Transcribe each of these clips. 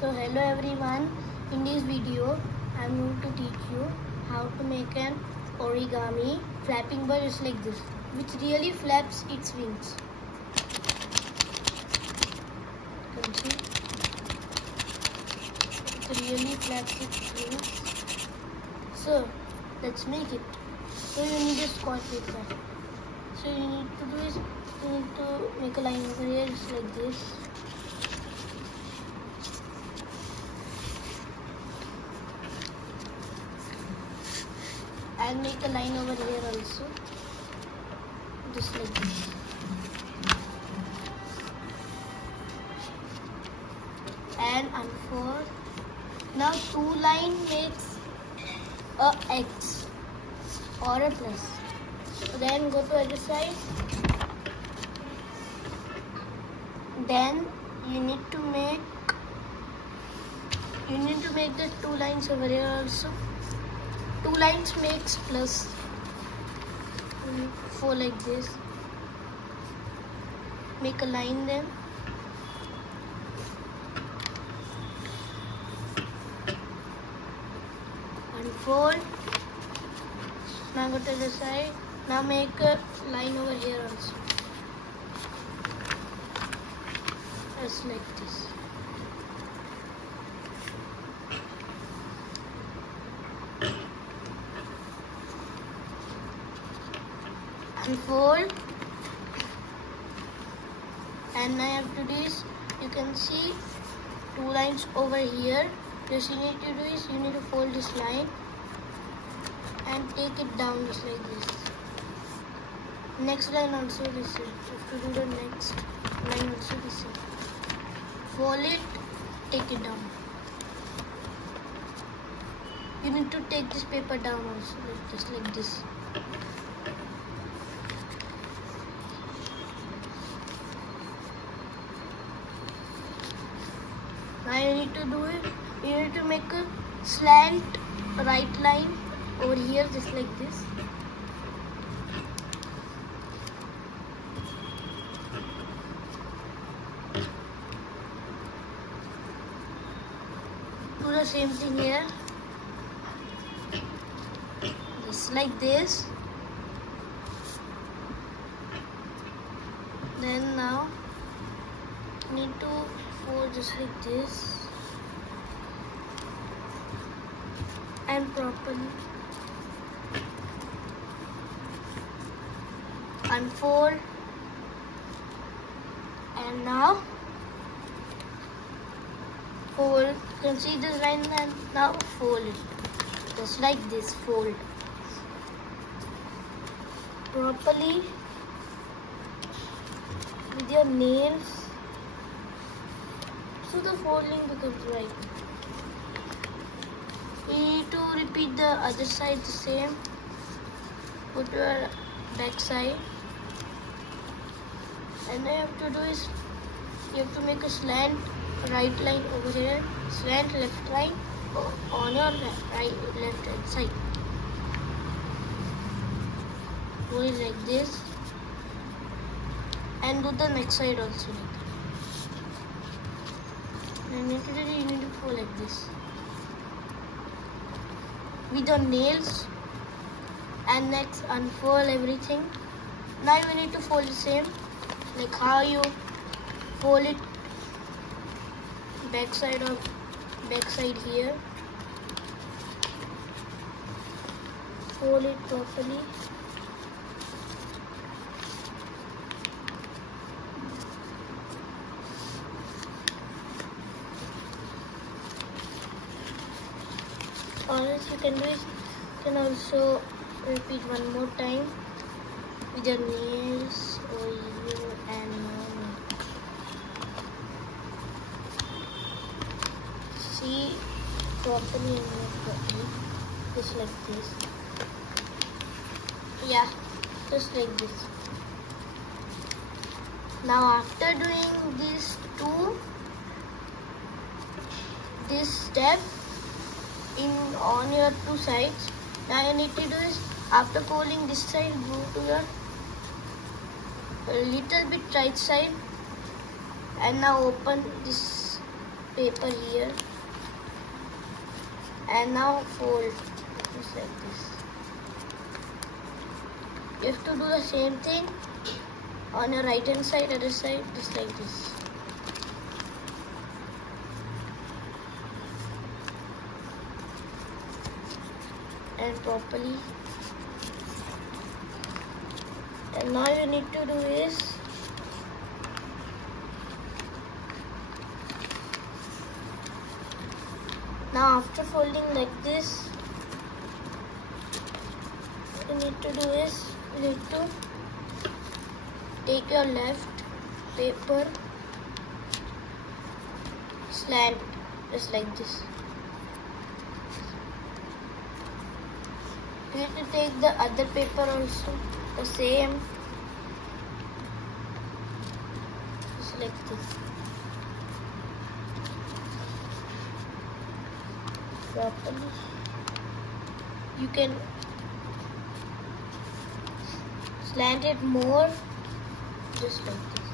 So hello everyone, in this video I am going to teach you how to make an origami flapping bird just like this, which really flaps its wings. You can see it really flaps its wings. So let's make it. So you need a scotch paper. So you need to do is you need to make a line over here just like this. And make a line over here also, just like this. And unfold. Now two line makes a X or a plus. So then go to other side. Then you need to make the two lines over here also. Two lines makes plus. Four like this. Make a line then. Unfold. Now go to the side. Now make a line over here also. Just like this. Unfold, and now after this you can see two lines over here. Just you need to do is you need to fold this line and take it down just like this. Next line also the same. You have to do the next line also the same. Fold it, take it down. You need to take this paper down also, just like this. Now you need to do it, you need to make a slant right line over here just like this. Do the same thing here. Just like this. Then now need to fold just like this and properly unfold, and now fold. You can see this line and now fold it just like this. Fold properly with your nails. So the folding becomes right. You need to repeat the other side the same. Go to your back side. And then you have to do is you have to make a slant right line over here, slant left line on your left hand side. Do it like this. And do the next side also like that. And you need to fold like this with your nails. And next unfold everything. Now you need to fold the same like how you fold it back side here. Fold it properly. Or else you can do is you can also repeat one more time with your nails or you and see properly and move properly, just like this. Yeah, just like this. Now after doing this step on your two sides, now you need to do is after folding this side, go to your little bit right side and now open this paper here, and now fold just like this. You have to do the same thing on your right hand side, other side, just like this. And properly. And now you need to do is now after folding like this, what you need to do is you need to take your left paper, slant just like this. You need to take the other paper also, the same, just like this. Properly. You can slant it more, just like this.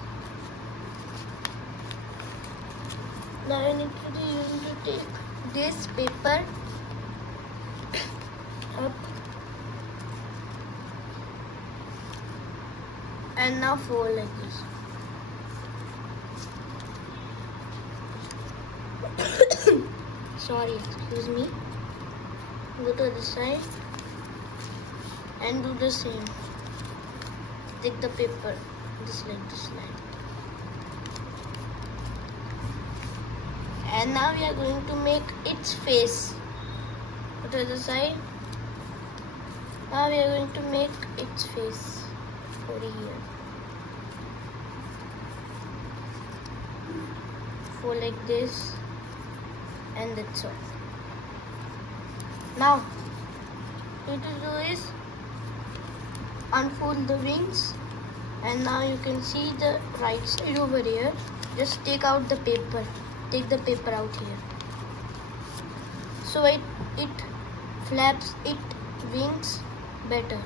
Now you need to take this paper up and now fold like this. Sorry, excuse me. Go to the side and do the same. Take the paper just like this line. And now we are going to make its face. Go to the side. Now we are going to make its face over here. Fold like this, and that's all. Now, what you need to do is unfold the wings, and now you can see the right side over here. Just take out the paper. Take the paper out here. So it flaps its wings better.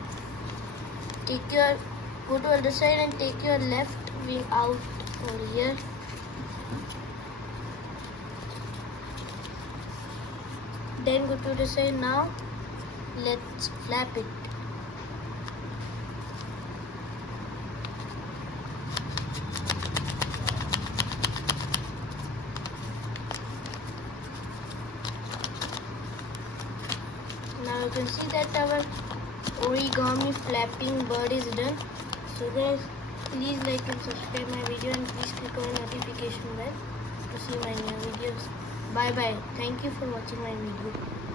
Go to other side and take your left wing out over here. Then go to the side. Now let's flap it. Now you can see that our origami flapping bird is done. So guys, please like and subscribe my video, and please click on the notification bell to see my new videos. Bye bye. Thank you for watching my video.